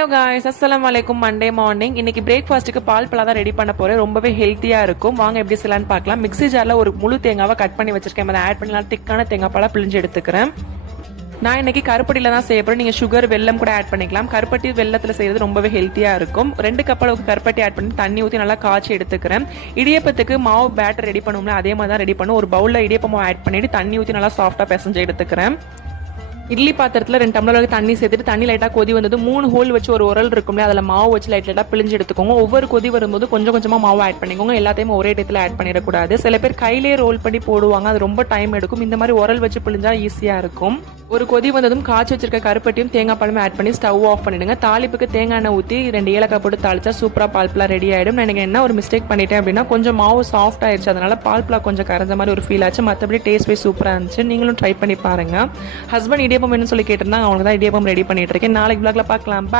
Hello guys, அஸ்ஸலாமு அலைக்கும். Monday morning. இன்னைக்கு பிரேக்ஃபாஸ்ட்டுக்கு பால் பழா தான் ரெடி பண்ண போறேன். ரொம்பவே ஹெல்த்தியா இருக்கும். வாங்க எப்படி செய்யலாம்னு பார்க்கலாம். மிக்ஸி ஜார்ல ஒரு முழு தேங்காவை கட் பண்ணி வச்சிருக்கேன். அதை ஆட் பண்ணி திக்கான தேங்காய் பாலா பிழிஞ்சு எடுத்துக்கிறேன். நான் இன்னைக்கு கருப்பட்டியில தான் செய்ய போறேன். நீங்க சுகர் வெல்லம் கூட ஆட் பண்ணிக்கலாம். கருப்பட்டி வெல்லத்துல செய்யறது ரொம்பவே ஹெல்த்தியா இருக்கும். 2 கப் அளவுக்கு கருப்பட்டி ஆட் பண்ணி தண்ணி ஊற்றி நல்லா காய்ச்சி எடுத்துக்கிறேன். இடியப்பத்துக்கு மாவு பேட்டர் ரெடி பண்ணுவோம்ல, அதே மாதிரி தான் ரெடி பண்ணும். ஒரு பவுல்ல இடியப்ப மாவு ஆட் பண்ணிட்டு தண்ணி ஊற்றி நல்லா சாஃப்டா பிசைஞ்சு எடுத்துக்கிறேன். இட்லி பாத்திரத்தில் 2 டம்ளர் அளவுக்கு தண்ணி சேர்த்துட்டு தண்ணி லைட்டாக கொதி வந்தது 3 ஹோல் வச்சு ஒரு உரல் இருக்கும்ல, அதில் மாவு வச்சு லைட்டாக பிழிஞ்சு எடுத்துக்கோங்க. ஒவ்வொரு கொதி வரும்போது கொஞ்சம் கொஞ்சமாக மாவு ஆட் பண்ணிக்கோங்க. எல்லாத்தையும் ஒரே இடத்துல ஆட் பண்ணிடக்கூடாது. சில பேர் கையிலே ரோல் பண்ணி போடுவாங்க, அது ரொம்ப டைம் எடுக்கும். இந்த மாதிரி உரல் வச்சு பிழிஞ்சா ஈஸியாக இருக்கும். ஒரு கொதி வந்ததும் காய்ச்சி வச்சிருக்க கருப்பட்டியும் தேங்காய் பாலுமே ஆட் பண்ணி ஸ்டவ் ஆஃப் பண்ணிடுங்க. தாளிப்புக்கு தேங்காய் எண்ணெய் ஊற்றி 2 ஏலக்காய் போட்டு தாளிச்சா சூப்பராக பால் பழா ரெடி ஆகிடும். நான் எனக்கு என்ன ஒரு மிஸ்டேக் பண்ணிட்டேன் அப்படின்னா, கொஞ்சம் மாவு சாஃப்ட் ஆயிடுச்சு, அதனால பால் பழா கொஞ்சம் கரைஞ்ச மாதிரி ஒரு ஃபீல் ஆச்சு. மற்றபடி டேஸ்ட் வைஸ் சூப்பராக இருந்துச்சு. நீங்களும் ட்ரை பண்ணி பாருங்க. ஹஸ்பண்ட் இடியப்பம் வேணும்னு சொல்லி கேட்டிருந்தாங்க, அவங்களுக்கு தான் இடியப்பம் ரெடி பண்ணிட்டு இருக்கேன். நாளைக்கு vlogல பார்க்கலாம். பாய்.